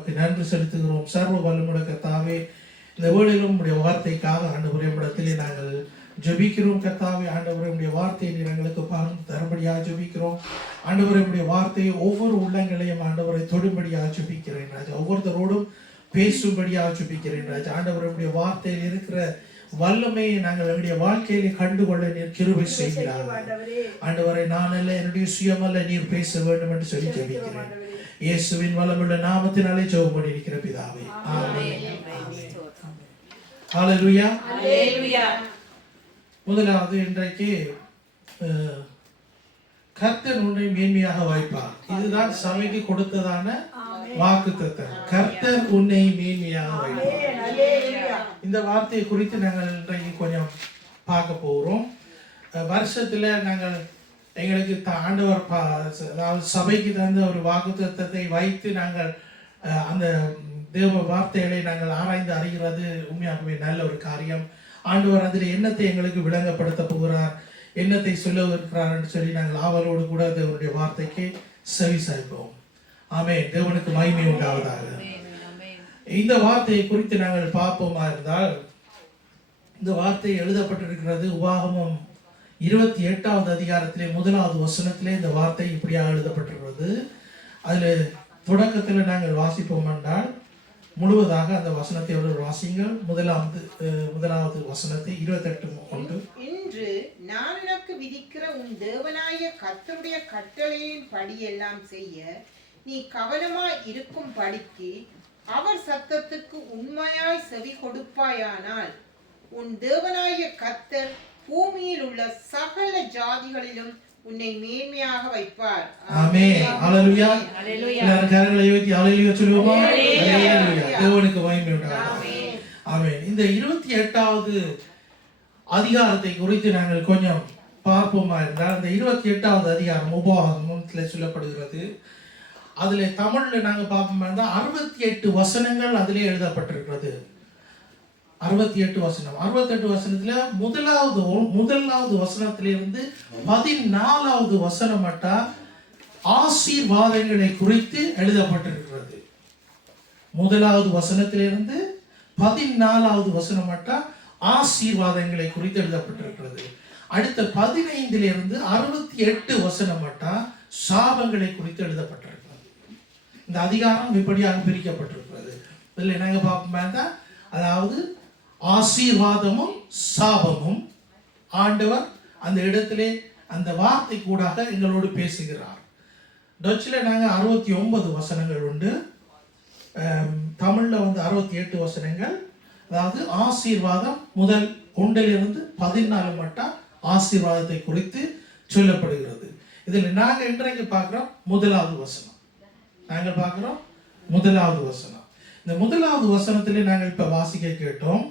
நமக்கு நன்றி செலுத்துகிறோம். சர்வ வல்லமுள்ள கர்த்தாவே, இந்த வேளையிலும் உடைய வார்த்தைக்காக ஆண்டவரே இடத்திலே நாங்கள் ஜெபிக்கிறோம். கர்த்தாவே ஆண்டவரே உடைய வார்த்தையை நீர் எங்களுக்கு பகிர்ந்து தரும்படியாக ஜெபிக்கிறோம். ஆண்டவரே உடைய வார்த்தையை ஒவ்வொரு உள்ளங்களையும் ஆண்டவரை தொடும்படியாக ஜெபிக்கிறேன் ராஜா. ஒவ்வொருத்தரோடும் பேசும்படியாக ஜெபிக்கிறேன் ராஜா. ஆண்டவரே உடைய வார்த்தையில் இருக்கிற வல்லமையை நாங்கள் என்னுடைய வாழ்க்கையிலே கண்டுகொள்ள நீர் கிருபை செய்கிறார். ஆண்டவரை நான் அல்ல, என்னுடைய சுயமல்ல, நீர் பேச வேண்டும் என்று சொல்லி ஜெபிக்கிறேன். இயேசுவின் வல்லமுள்ள நாமத்தினாலே ஜெபம் பண்ணியிருக்கிற பிதாவே, ஆமென். ஹல்லேலூயா. ஹல்லேலூயா. முதலாவது இன்றைக்கு கர்த்தர் உன்னை மேன்மையாக வைப்பார். இதுதான் சபைக்கு கொடுத்ததான வாக்குத்தத்தம். கர்த்தர் உன்னை மேன்மையாக வைப்பார். இந்த வார்த்தையை குறித்து நாங்கள் இன்றைக்கு கொஞ்சம் பார்க்க போகிறோம். வருஷத்துல நாங்கள் எங்களுக்கு ஆண்டவர் அதாவது சபைக்கு தந்த ஒரு வாக்குத்தத்தத்தை வைத்து நாங்கள் அந்த தேவ வார்த்தைகளை நாங்கள் ஆராய்ந்து அறிகிறது உண்மையாகவே நல்ல ஒரு காரியம். ஆண்டவர் அதில் என்னத்தை எங்களுக்கு விளங்கப்படுத்த போகிறார், என்னத்தை சொல்ல இருக்கிறார் என்று சொல்லி நாங்கள் ஆவலோடு கூட தேவனுடைய வார்த்தைக்கு செவி சாய்ப்போம். ஆமென். தேவனுக்கு மகிமை உண்டாவதாக. இந்த வார்த்தையை குறித்து நாங்கள் பார்ப்போமா இருந்தால், இந்த வார்த்தை எழுதப்பட்டிருக்கிறது உபாகமம் 28வது அதிகாரத்திலே 1வது வசனத்திலே இந்த வார்த்தை இப்படியாக எழுதப்பட்டிருக்கிறது. அதில் தொடக்கத்தில் நாங்கள் வாசிப்போம் என்றால் முழுவதாக அந்த வசனத்தை வாசிங்கள். முதலாவது வசனத்தை 28 இன்று நான் உனக்கு விதிக்கிற உன் தேவனாய கர்த்தருடைய கட்டளையின் படியெல்லாம் செய்ய நீ கவனமாய் இருக்கும் படிக்கு அவர் சத்தத்துக்கு உண்மையாய் செவி கொடுப்பாயானால் உன் தேவனாய கர்த்தர் பூமியில் உள்ள சகல ஜாதிகளிலும் உன்னை மேன்மையாக வைப்பார். ஆமென். ஹல்லேலூயா. ஹல்லேலூயா. எல்லாரும் கரங்களை உயர்த்தி ஹல்லேலூயா சொல்லுவோமா? ஹல்லேலூயா. தேவனுக்கு மகிமை உண்டாகட்டும். ஆமென். இந்த 28வது அதிகாரத்தை குறித்து நாங்கள் கொஞ்சம் பார்ப்போமா இருந்தால், இந்த 28வது அதிகாரம் உபாகமத்தில் சொல்லப்படுகிறது. அதுல தமிழ்ல நாங்க பார்ப்போமா இருந்தால் 68 வசனங்கள் அதிலே எழுதப்பட்டிருக்கிறது. 68 வசனம். 68 வசனத்துல முதலாவது வசனத்திலிருந்து 14வது வசனம் மட்டும் ஆசீர்வாதங்களை குறித்து எழுதப்பட்டிருக்கிறது. முதலாவது வசனத்திலிருந்து 14வது வசனம் மட்டும் ஆசீர்வாதங்களை குறித்து எழுதப்பட்டிருக்கிறது. அடுத்த 15லிருந்து 68 வசனம் மட்டும் சாபங்களை குறித்து எழுதப்பட்டிருக்கிறது. இந்த அதிகாரம் இப்படியாக பிரிக்கப்பட்டிருக்கிறது. இதுல நாங்க பார்ப்போம், அதாவது ஆசீர்வாதமும் சாபமும் ஆண்டவர் அந்த இடத்திலே அந்த வார்த்தை கூடாக எங்களோடு பேசுகிறார். டச்சில் நாங்கள் 69 வசனங்கள் உண்டு, தமிழில் 68 வசனங்கள். அதாவது ஆசீர்வாதம் முதல் 1லிருந்து 14 மட்டும் ஆசீர்வாதத்தை குறித்து சொல்லப்படுகிறது. இதில் நாங்கள் இன்றைக்கு பார்க்குறோம் முதலாவது வசனம். நாங்கள் பார்க்குறோம் முதலாவது வசனம். இந்த முதலாவது வசனத்திலே நாங்கள் இப்போ வாசிக்க கேட்டோம்.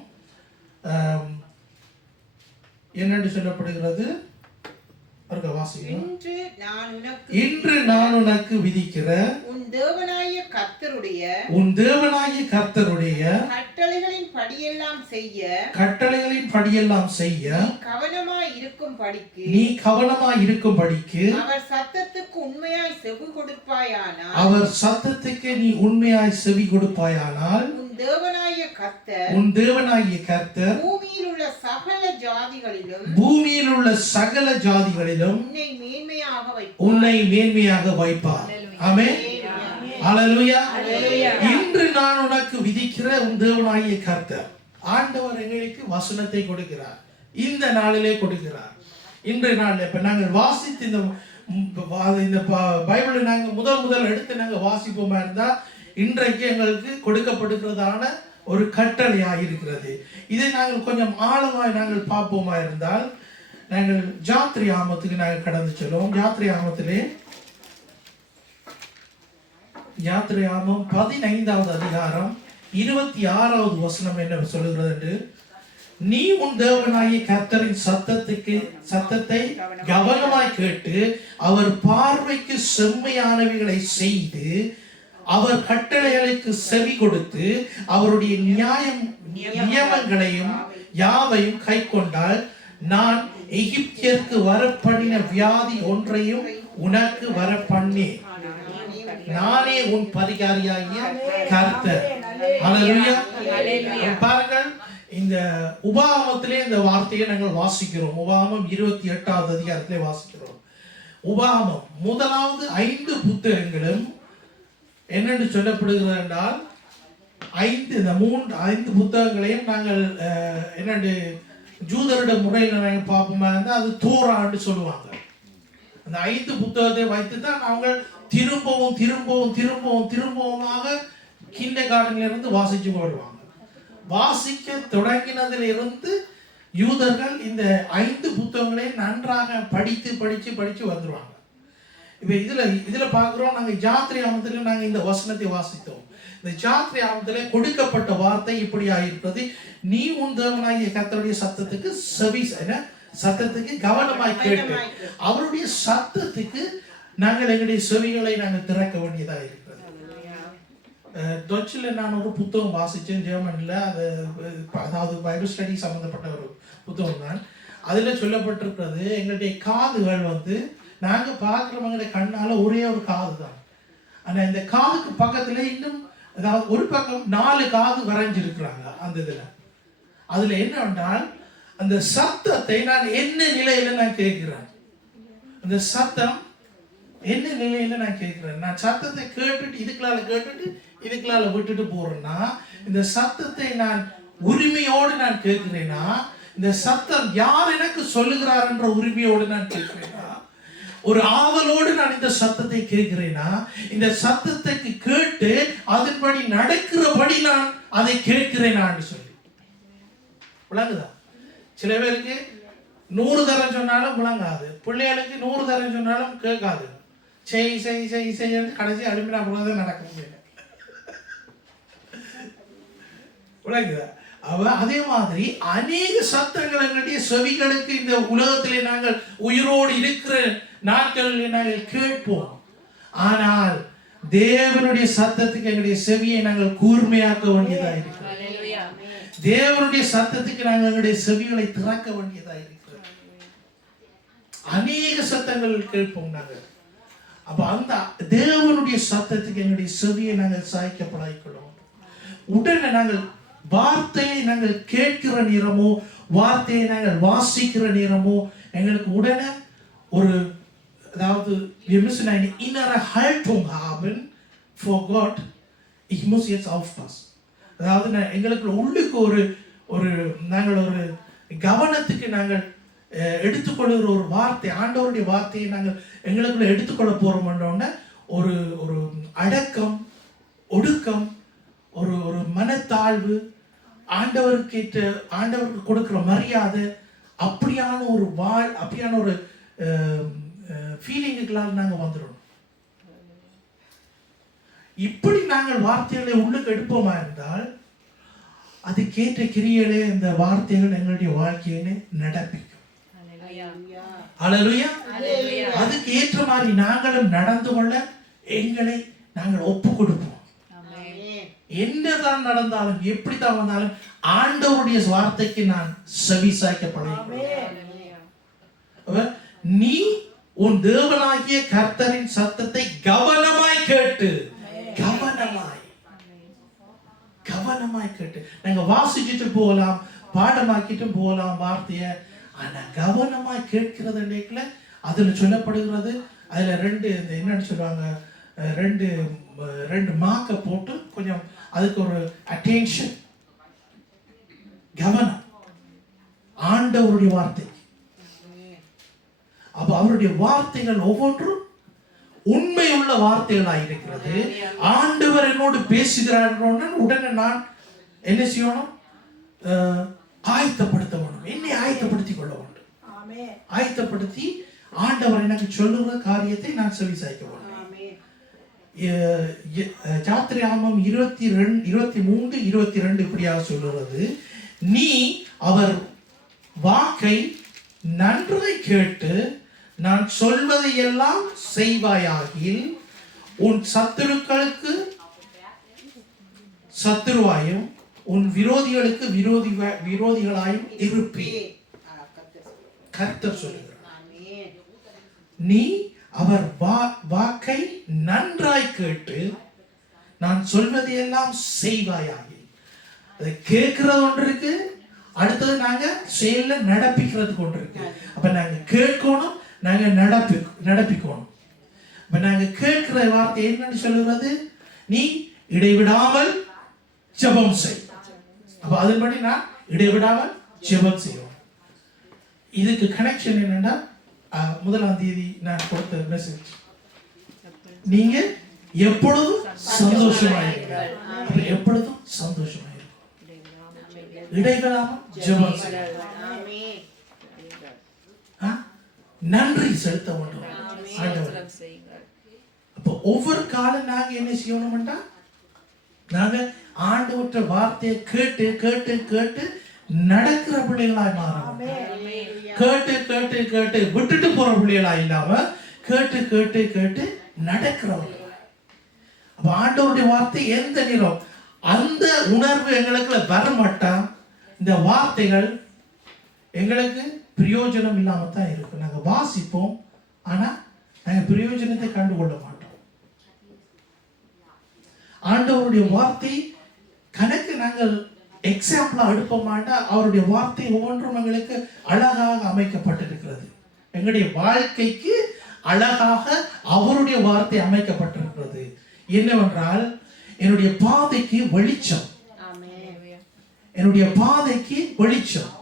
என்னென்று சொல்லப்படுகிறது? இன்று நான் உனக்கு விதிக்கிற உன் தேவனாய கர்த்தருடைய கட்டளைகளின் படியெல்லாம் செய்ய கவனமாய் நீ கவனமாய் இருக்கும் படிக்கு அவர் சத்தத்துக்கு உண்மையாய் செவி கொடுப்பாயானால் நீ உண்மையாய் செவி கொடுப்பாயானால் உன் தேவனாய கர்த்தர் பூமியில் உள்ள சகல ஜாதிகளிலும் உன்னை மேன்மையாக வைப்பார். ஆமென். ஹல்லேலூயா. இன்று நான் உனக்கு விதிக்கிற உன் தேவனாகிய கர்த்தர். ஆண்டவர் எங்களுக்கு வசனத்தை கொடுக்கிறார், இந்த நாளிலே கொடுக்கிறார். இன்றைய நாளில் இப்ப நாங்கள் வாசித்து இந்த பைபிளை நாங்கள் முதல் எடுத்து நாங்கள் வாசிப்போமா இருந்தா இன்றைக்கு எங்களுக்கு கொடுக்கப்படுகிறதான ஒரு கட்டளையாக இருக்கிறது. இதை நாங்கள் கொஞ்சம் ஆழமாய் நாங்கள் பார்ப்போமா இருந்தால், நாங்கள் ஜாத்ரி ஆமத்துக்கு நாங்கள் கடந்து செல்வோம். ஜாத்ரி ஆமம் 15வது அதிகாரம் 26வது வசனம் என்ன சொல்லுகிறது என்று, நீ உன் தேவனாகிய கர்த்தரின் சத்தத்தை கவனமாய் கேட்டு அவர் பார்வைக்கு செம்மையானவைகளை செய்து அவர் கட்டளைகளுக்கு செவி கொடுத்து அவருடைய நியமங்களையும் யாவையும் கை கொண்டால் நான் எகிப்தியருக்கு வரப்பண்ணின வியாதி ஒன்றையும் உனக்கு வரப்பண்ணேன். நானே உன் பரிகாரியாகிய கர்த்தர். ஹல்லேலூயா. பாருங்கள், இந்த உபாகமத்திலே இந்த வார்த்தையை நாங்கள் வாசிக்கிறோம். உபாகமம் 28வது அதிகாரத்திலே வாசிக்கிறோம். உபாகமம் முதலாவது 5 புத்தகங்களும் என்னென்று சொல்லப்படுகிறது என்றால், 5 புத்தகங்களையும் நாங்கள் என்னென்று ஜூதருடைய முறையில் நாங்கள் பார்ப்போமா இருந்தால் அது தோரான்னு சொல்லுவாங்க. அந்த 5 புத்தகத்தை வைத்து தான் அவங்க திரும்பவுமாக கிண்டர் கார்டன்ல இருந்து வாசிச்சு வருவாங்க. வாசிக்க தொடங்கினதிலிருந்து யூதர்கள் இந்த 5 புத்தகங்களையும் நன்றாக படித்து வந்துருவாங்க. இப்போ இதுல பார்க்குறோம், நாங்கள் ஜாத்ரியாமத்தில் நாங்கள் இந்த வசனத்தை வாசித்தோம். இந்த ஜாத்ரியாமத்திலே கொடுக்கப்பட்ட வார்த்தை இப்படி ஆயிருக்கிறது: நீ உன் தேவனாகிய கர்த்தருடைய சத்தத்துக்கு சத்தத்துக்கு கவனமாய் கேட்டு, அவருடைய சத்தத்துக்கு நாங்கள் எங்களுடைய செவிகளை நாங்கள் திறக்க வேண்டியதாக இருக்கிறது. டச்சில் நான் ஒரு புத்தகம் வாசித்தேன், ஜெர்மனில். அதாவது பைபிள் ஸ்டடி சம்மந்தப்பட்ட ஒரு புத்தகம் தான். அதில் சொல்லப்பட்டிருக்கிறது, எங்களுடைய காதுகள் நாங்கள் பார்க்குறவங்களுடைய கண்ணால் ஒரே ஒரு காது தான். ஆனால் இந்த காதுக்கு பக்கத்தில் இன்னும், அதாவது ஒரு பக்கம் 4 காது வரைஞ்சிருக்கிறாங்க. அந்த இதில் அதில் என்னவென்றால், அந்த சத்தத்தை நான் என்ன நிலையில நான் கேட்கிறேன், அந்த சத்தம் என்ன நிலையில நான் கேட்கிறேன். நான் சத்தத்தை கேட்டுட்டு இதுக்குள்ளால விட்டுட்டு போறேன்னா, இந்த சத்தத்தை நான் உரிமையோடு நான் கேட்கிறேன்னா, இந்த சத்தம் யார் எனக்கு சொல்லுகிறார் என்ற உரிமையோடு நான் கேட்கிறேன்னா, ஒரு ஆவலோடு நான் இந்த சத்தத்தை கேட்கிறேன்னா, இந்த சத்தத்துக்கு கேட்டு அதன்படி நடக்கிறபடி நான் அதை கேட்கிறேனான்னு சொல்லி விளங்குதா? சில பேருக்கு 100 தரம் சொன்னாலும் விளங்காது, பிள்ளைகளுக்கு 100 தரம் சொன்னாலும் கேட்காது. செய் கடைசி அலுமினா போல நடக்க முடியல. விளங்குதா? அதே மாதிரி அநேக சத்தங்கள் எங்களுடைய செவிகளுக்கு இந்த உலகத்திலே நாங்கள் உயிரோடு இருக்கிற நாட்களில் நாங்கள் கேட்போம். ஆனால் தேவனுடைய சத்தத்துக்கு எங்களுடைய செவியை நாங்கள் கூர்மையாக்க வேண்டியதாக இருக்கிறோம். தேவனுடைய சத்தத்துக்கு நாங்கள் எங்களுடைய செவிகளை திறக்க வேண்டியதாக இருக்கிறோம். அநேக சத்தங்கள் கேட்போம் நாங்கள். அப்ப அந்த தேவனுடைய சத்தத்துக்கு எங்களுடைய செவியை நாங்கள் சாய்க்க பழகிக்கொள்ளும். உடனே நாங்கள் வார்த்தையை நாங்கள் கேட்கிற நேரமோ, வார்த்தையை நாங்கள் வாசிக்கிற நேரமோ, எங்களுக்கு உடனே ஒரு, அதாவது wir müssen eine innere Haltung haben vor Gott. Ich muss jetzt aufpassen. அதாவது எங்களுக்கு உள்ளுக்கு ஒரு நாங்கள் ஒரு கவனத்துக்கு நாங்கள் எடுத்துக்கொள்கிற ஒரு வார்த்தை, ஆண்டவருடைய வார்த்தையை நாங்கள் எங்களுக்குள்ள எடுத்துக்கொள்ள போறோம்னோடனே ஒரு ஒரு அடக்கம், ஒடுக்கம், ஒரு ஒரு மனத்தாழ்வு, ஆண்டவருக்கு கொடுக்கிற மரியாதை, அப்படியான ஒரு ஃபீலிங்குகளால் நாங்கள் வந்துடணும். இப்படி நாங்கள் வார்த்தைகளை உள்ளுக்கு எடுப்போமா இருந்தால், அது கேட்ட கிரியைகளே இந்த வார்த்தைகள் எங்களுடைய வாழ்க்கையிலே நடப்பிக்கும். ஹல்லேலூயா. அதுக்கு ஏற்ற மாதிரி நாங்களும் நடந்து கொள்ள எங்களை நாங்கள் ஒப்பு கொடுப்போம். என்னதான் நடந்தாலும், எப்படித்தான் வந்தாலும், ஆண்டவருடைய வார்த்தைக்கு நான் செவி சாய்க்கப்பட. நீ உன் தேவனாகிய கர்த்தரின் சத்தத்தை கவனமாய் கேட்டு, கவனமாய் கேட்டு. நாங்க வாசிச்சுட்டு போகலாம், பாடமாக்கிட்டு போகலாம் வார்த்தைய. ஆனா கவனமாய் கேட்கிறது அதுல சொல்லப்படுகிறது. அதுல என்னன்னு சொல்லுவாங்க, ரெண்டு மார்க்க போட்டு கொஞ்சம் அதுக்கு ஒரு அட்டென்ஷன், கவனம். ஆண்டவருடைய வார்த்தை, அப்ப அவருடைய வார்த்தைகள் ஒவ்வொன்றும் உண்மையுள்ள வார்த்தைகளாக இருக்கிறது. ஆண்டவர் என்னோடு பேசுகிறார், உடனே நான் என்ன செய்யணும்? ஆயத்தப்படுத்த வேண்டும். என்னை ஆயத்தப்படுத்திக் கொள்ள வேண்டும். ஆயத்தப்படுத்தி ஆண்டவர் எனக்கு சொல்லுகிற காரியத்தை நான் செவி சாய்க்க வேண்டும். யாத்திராகமம் 23:22 இப்படியாக சொல்லுகிறது: நீ அவர் வாக்கை நன்றாய் கேட்டு நான் சொல்வதை எல்லாம் செய்வாயாகில் உன் சத்துருக்களுக்கு சத்துருவாயும் உன் விரோதிகளுக்கு விரோதிகளாயும் இருப்பீர். கர்த்தர் சொல்லுகிறார், நீ அவர் வாக்கை நன்றாய் கேட்டு நான் சொல்வதையெல்லாம் செய்வாயாகி. அதை கேட்கிறது ஒன்று இருக்கு, அடுத்தது நாங்க செயல்ல நடப்பிக்கிறது ஒன்று இருக்கு. அப்ப நாங்க கேட்கணும், நாங்க நடப்பிக்கணும். அப்ப நாங்க கேட்கிற வார்த்தை என்னன்னு சொல்லுறது, நீ இடைவிடாமல் ஜெபம் செய். அப்ப அதன்படி நான் இடைவிடாமல் ஜெபம் செய்வோம். இதுக்கு கனெக்ஷன் என்னன்னா, 1ஆம் தேதி நான் கொடுத்த மெசேஜ், நீங்க எப்பொழுதும் சந்தோஷமாயிருங்கள். எப்பொழுதும் சந்தோஷமாயிருங்கள், இடைவிடாமல் ஜெபம் செய்யுங்கள், நன்றி செலுத்த வேண்டும் ஆண்டவர். அப்ப ஒவ்வொரு காலம் நாங்க என்ன செய்யணும்டா, நாங்க ஆண்டவற்ற வார்த்தையை கேட்டு கேட்டு கேட்டு நடக்கிற பிள்ளைகளாய் மாறணும். கேட்டு கேட்டு கேட்டு விட்டுட்டு போற பிள்ளைகளா இல்லாம கேட்டு கேட்டு கேட்டு நடக்கிறவங்க. அப்ப ஆண்டவருடைய வார்த்தை எந்த நேரம் அந்த உணர்வு எங்களுக்கு வர மாட்டான், இந்த வார்த்தைகள் எங்களுக்கு பிரயோஜனம் இல்லாம தான் இருக்கும். நாங்க வாசிப்போம், ஆனா நாங்க பிரயோஜனத்தை கண்டுகொள்ள மாட்டோம். ஆண்டவருடைய வார்த்தை கணக்கு நாங்கள் எக்ஸாம்பிளா எடுப்ப மாட்டா, அவருடைய வார்த்தை ஒவ்வொன்றும் எங்களுக்கு அழகாக அமைக்கப்பட்டிருக்கிறது. எங்களுடைய வாழ்க்கைக்கு அழகாக அவருடைய வார்த்தை அமைக்கப்பட்டிருக்கிறது. என்னவென்றால், என்னுடைய பாதைக்கு வெளிச்சம், என்னுடைய பாதைக்கு வெளிச்சம்.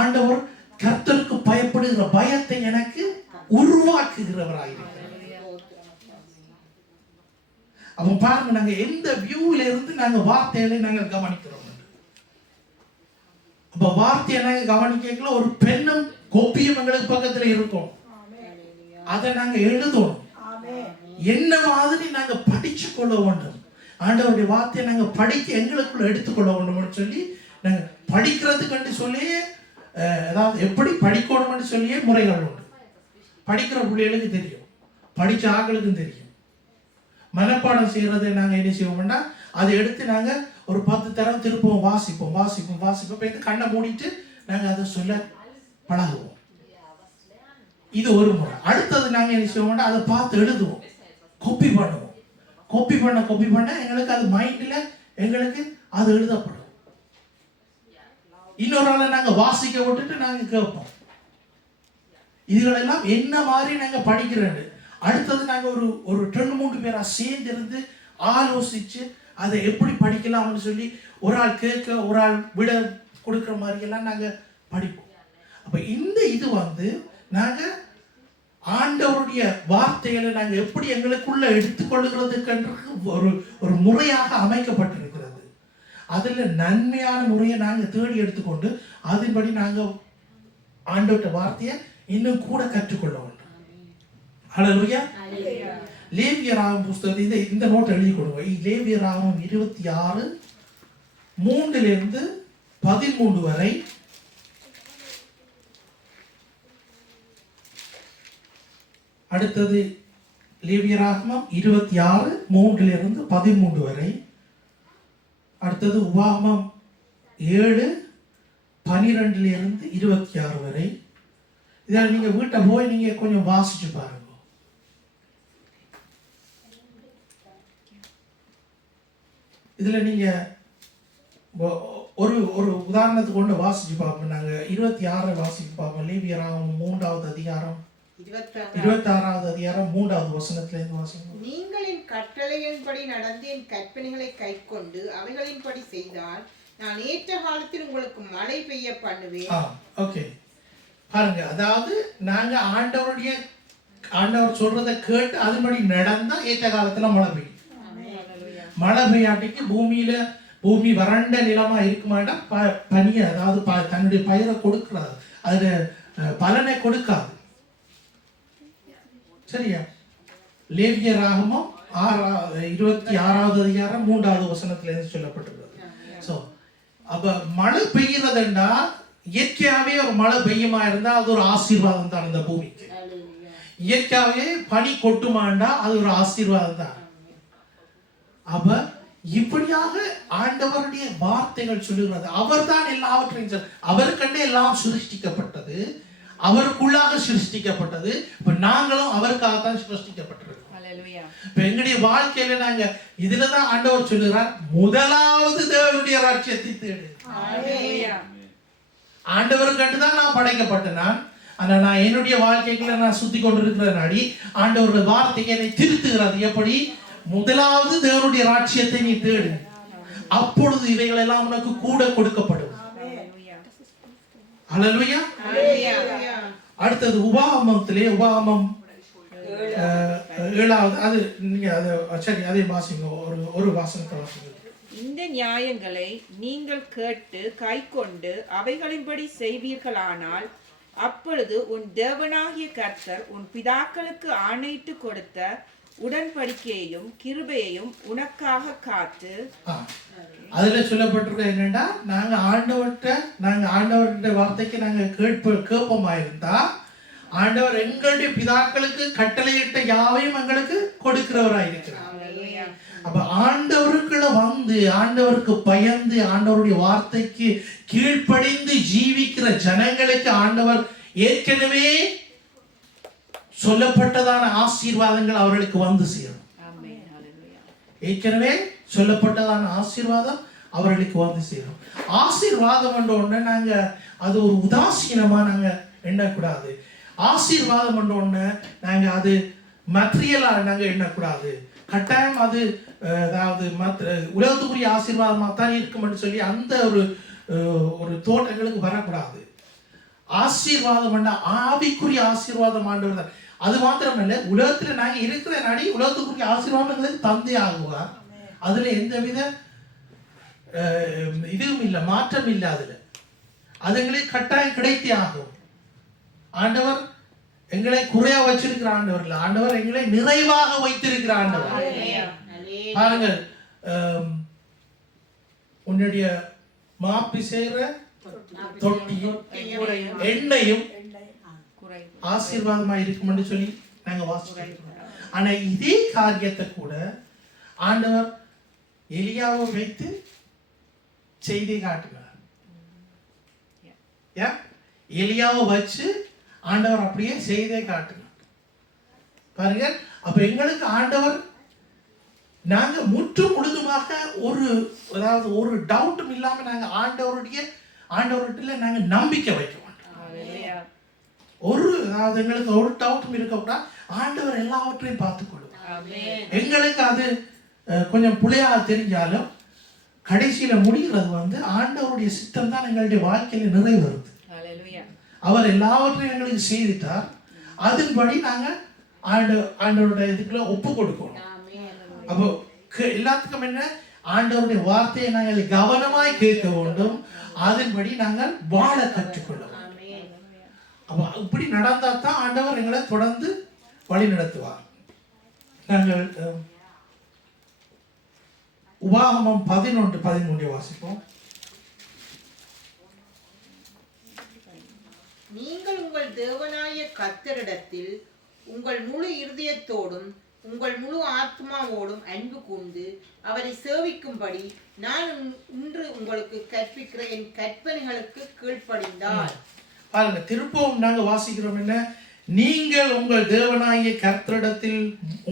ஆண்டவர் கர்த்தருக்கு பயப்படுகிற பயத்தை எனக்கு உருவாக்குகிறவராயிருக்கிறார். அவன் பாருங்க, நாங்க எந்த வியூல இருந்து நாங்க வார்த்தைகளை நாங்க கவனிக்கிறோம். அப்ப வார்த்தையை நாங்க கவனிக்கல, ஒரு பெண்ணும் கோப்பியும் எங்களுக்கு பக்கத்துல இருக்கும், அதை நாங்க எழுதணும். என்ன மாதிரி நாங்க படிச்சு கொள்ள வேண்டும், ஆண்டவருடைய வார்த்தையை நாங்க படிக்க எங்களுக்குள்ள எடுத்துக்கொள்ள வேண்டும் சொல்லி நாங்க படிக்கிறதுக்கு சொல்லி, அதாவது எப்படி படிக்கணும்னு சொல்லியே முறைகள் உண்டு. படிக்கிற பிள்ளைகளுக்கு தெரியும், படிச்ச ஆக்களுக்கும் தெரியும். மனப்பாடம் செய்யறதை நாங்க என்ன செய்வோம்னா, அதை எடுத்து நாங்க ஒரு 10 தரம் திருப்பவும் வாசிப்போம் வாசிப்போம் வாசிப்போம். இது கண்ணை மூடிட்டு நாங்க அதை சொல்ல பழகுவோம். இது ஒரு முறை. அடுத்தது நாங்க என்ன செய்வோம்னா, அதை பார்த்து எழுதுவோம், காப்பி பண்ணுவோம். காப்பி பண்ண எங்களுக்கு அது மைண்ட்ல எங்களுக்கு அது எழுதப்படும். இன்னொரு ஆளை நாங்க வாசிக்க விட்டுட்டு நாங்க கேட்போம். இதுகளெல்லாம் என்ன மாதிரி நாங்க படிக்கிறோம். அடுத்தது நாங்க ஒரு 2-3 பேரா சேர்ந்து இருந்து ஆலோசிச்சு அதை எப்படி படிக்கலாம்னு சொல்லி, ஒரு ஆள் கேட்க ஒரு ஆள் விட கொடுக்குற மாதிரி எல்லாம் நாங்க படிப்போம். அப்ப இந்த இது நாங்க ஆண்டவருடைய வார்த்தைகளை நாங்க எப்படி எங்களுக்குள்ள எடுத்துக்கொள்ளுகிறதுக்கு ஒரு முறையாக அமைக்கப்பட்டிருக்கிறது. அதுல நன்மையான முறையை நாங்க தேடி எடுத்துக்கொண்டு அதன்படி நாங்க ஆண்டவருடைய வார்த்தையை இன்னும் கூட கற்றுக்கொள்ள வேண்டும். ஹல்லேலூயா. லேவியராகமம் புத்தகத்தை இந்த நோட் எழுதி கொடுங்க. லேவியராகமம் 26 3 13 வரை. அடுத்தது லேவியராகமம் 26 3 13 வரை. அடுத்தது உபாகமம் 7 12 26 வரை. இதில் நீங்க வீட்டை போய் நீங்க கொஞ்சம் வாசிச்சு பாருங்க. இதுல நீங்க ஒரு உதாரணத்துக்கு கொண்டு வாசிச்சு பார்ப்போம். நாங்க 26 வாசிச்சு பார்ப்போம். லேவியராகமம் 3வது அதிகாரம் 26வது அதிகாரம் 3வது வசனத்துல இருந்து வாசிங்க. நீங்கள் என் கட்டளையின்படி நடந்து என் கற்பனைகளை கைக்கொண்டு அவைகளின்படி செய்தால் நான் ஏற்ற காலத்தில் உங்களுக்கு மழை பெய்ய பண்ணுவேன். ஓகே, பாருங்க. அதாவது நாங்க ஆண்டவர் சொல்றதை கேட்டு அதன்படி நடந்தா ஏற்ற காலத்துல மழை பெய்யும். மழை பெய்யாட்டிக்கு பூமி வறண்ட நிலமா இருக்குமாட்டா பனிய, அதாவது தன்னுடைய பயிரை கொடுக்கிறாது, அது பலனை கொடுக்காது. சரியா? லேவியராகமம் 26வது அதிகாரம் 3வது வசனத்துல இருந்து சொல்லப்பட்டிருக்கிறது. சோ அப்ப மழை பெய்யறதுண்டா இயற்கையாவே ஒரு மழை பெய்யுமா இருந்தா அது ஒரு ஆசீர்வாதம் தான் இந்த பூமிக்கு. இயற்கையாவே பனி கொட்டுமாண்டா அது ஒரு ஆசீர்வாதம் தான். அப்ப இப்படியாக ஆண்டவருடைய வார்த்தைகள் சொல்லுகிறது. அவர் தான் எல்லாவற்றையும், அவருக்கண்டே எல்லாம் சிருஷ்டிக்கப்பட்டது. அவருக்குள்ளாக சிருஷ்டிக்கப்பட்டது. இப்ப நாங்களும் அவருக்காகத்தான் சிருஷ்டிக்கப்பட்டிருக்கோம். இப்ப எங்களுடைய வாழ்க்கையில நாங்க இதுலதான் ஆண்டவர் சொல்லுகிறார், முதலாவது தேவனுடைய ராஜ்யத்தை தேடு. ஆண்டவர் கண்டுதான் நான் படைக்கப்பட்டேன். ஆனா நான் என்னுடைய வாழ்க்கைக்குள்ள நான் சுத்தி கொண்டிருக்கிற நாடி ஆண்டவருடைய வார்த்தைக்கு என்னை திருத்துகிறது. எப்படி? முதலாவது தேவனுடைய ராஜ்யத்தை நீ தேடு, அப்பொழுது இவைகள் எல்லாம் உனக்கு கூட கொடுக்கப்படும். ஹல்லேலூயா. அடுத்தது உபாகமத்திலே உபாகமம் 7வது அது நீங்க அது சரி அதை வாசிங்க, ஒரு வாசனத்தை வாசிங்க. இந்த நியாயங்களை நீங்கள் கேட்டு கைக்கொண்டு அவைகளின்படி செய்வீர்களானால் அப்பொழுது உன் தேவனாகிய கர்த்தர் உன் பிதாக்களுக்கு ஆணையிட்டு கொடுத்த உடன்படிக்கையையும் கிருபையையும் உனக்காக காத்து. அதுல சொல்லப்பட்டிருக்க என்னன்னா, நாங்க ஆண்டவருடைய வார்த்தைக்கு நாங்க கேட்போமா இருந்தா ஆண்டவர் எங்களுடைய பிதாக்களுக்கு கட்டளையிட்ட யாவையும் எங்களுக்கு கொடுக்கிறவராயிருக்கிறார். அப்ப ஆண்டவருக்குள்ள வந்து ஆண்டவருக்கு பயந்து ஆண்டவருடைய வார்த்தைக்கு கீழ்ப்படிந்து ஜீவிக்கிற ஜனங்களுக்கு ஆண்டவர் ஏற்கனவே சொல்லப்பட்டதான ஆசீர்வாதங்கள் அவர்களுக்கு வந்து சேரும். ஏற்கனவே சொல்லப்பட்டதான ஆசீர்வாதம் அவர்களுக்கு வந்து சேரும். ஆசீர்வாதம் என்ற ஒண்ணு நாங்க அது ஒரு உதாசீனமா நாங்க எண்ணக்கூடாது. ஆசீர்வாதம் என்ற ஒண்ணு நாங்க அது மெட்டீரியலா நாங்க எண்ணக்கூடாது. கட்டாயம் அது அதாவது உலகத்துக்குரிய ஆசீர்வாதமா தான் இருக்கும்னு சொல்லி அந்த ஒரு தோட்டங்களுக்கு வரக்கூடாது. ஆசீர்வாதம் என்ற ஆவிக்குரிய ஆசீர்வாதம் ஆண்டவர் தான். அது மாத்திரமல்ல, உலகத்துல நாங்க இருக்கிற நாடி உலகத்துக்குரிய ஆசீர்வாதங்களுக்கு தந்தை ஆகுவார். அதுல எந்தவித இதுவும் இல்லை, மாற்றம் இல்லை. அது எங்களுக்கு கட்டாயம் கிடைத்தே ஆகும். ஆண்டவர் எங்களை குறையா வச்சிருக்கிற ஆண்டவர் இல்ல, ஆண்டவர் எங்களை நிறைவாக வைத்திருக்கிற ஆண்டவர். பாருங்கள், உன்னுடைய மாப்பி செய்கிற தொட்டியும் எண்ணெயும் ஆசீர்வாதமா இருக்கும் என்று சொல்லி நாங்க வாசிக்கிறோம். ஆனா இதே காரியத்தை கூட ஆண்டவர் எலியாவை வைத்து செய்தி காட்டினார். எலியாவை வச்சு ஆண்டவர் அப்படியே செய்தே காட்டினார். பாருங்க, அப்ப எங்களுக்கு ஆண்டவர் நாங்க முற்று முழுதுமாக அதாவது ஒரு டவுட்டும் இல்லாம நாங்க ஆண்டவர்கிட்ட நாங்க நம்பிக்கை வைக்க மாட்டோம். அதாவது எங்களுக்கு ஒரு டவுட்டும் இருக்கக்கூடாது. ஆண்டவர் எல்லாவற்றையும் பார்த்துக் கொள்ளுவார். எங்களுக்கு அது கொஞ்சம் புள்ளையாக தெரிஞ்சாலும் கடைசியில முடிகிறது வந்து ஆண்டவருடைய சித்தம் தான் எங்களுடைய வாழ்க்கையில நிறைவேறுது. அவர் எல்லாவற்றையும் எங்களுக்கு செய்துட்டார். அதன்படி நாங்க ஆண்டவருடைய இதுக்குள்ள ஒப்பு கொடுக்கணும். அப்போ எல்லாத்துக்கும் என்ன, ஆண்டவருடைய வார்த்தையை நாங்கள் கவனமாய் கேட்க வேண்டும். அதன்படி நாங்கள் வாழ கற்றுக்கொள்ள வேண்டும். அப்ப இப்படி நடந்தா தான் ஆண்டவர் எங்களை தொடர்ந்து வழி நடத்துவார். நாங்கள் உபாகமம் 11:13 வாசிப்போம். நீங்கள் உங்கள் தேவனாய கர்த்தரிடத்தில் உங்கள் முழு இருதயத்தோடும் உங்கள் முழு ஆத்மாவோடும் அன்பு கூர்ந்து அவரை சேவிக்கும்படி நான் இன்று உங்களுக்கு கற்பிக்கிற என் கற்பனைகளுக்கு கீழ்ப்படிந்தால். பாருங்க, திருப்பவும் நாங்க வாசிக்கிறோம் என்ன, நீங்கள் உங்கள் தேவனாகிய கர்த்தரிடத்தில்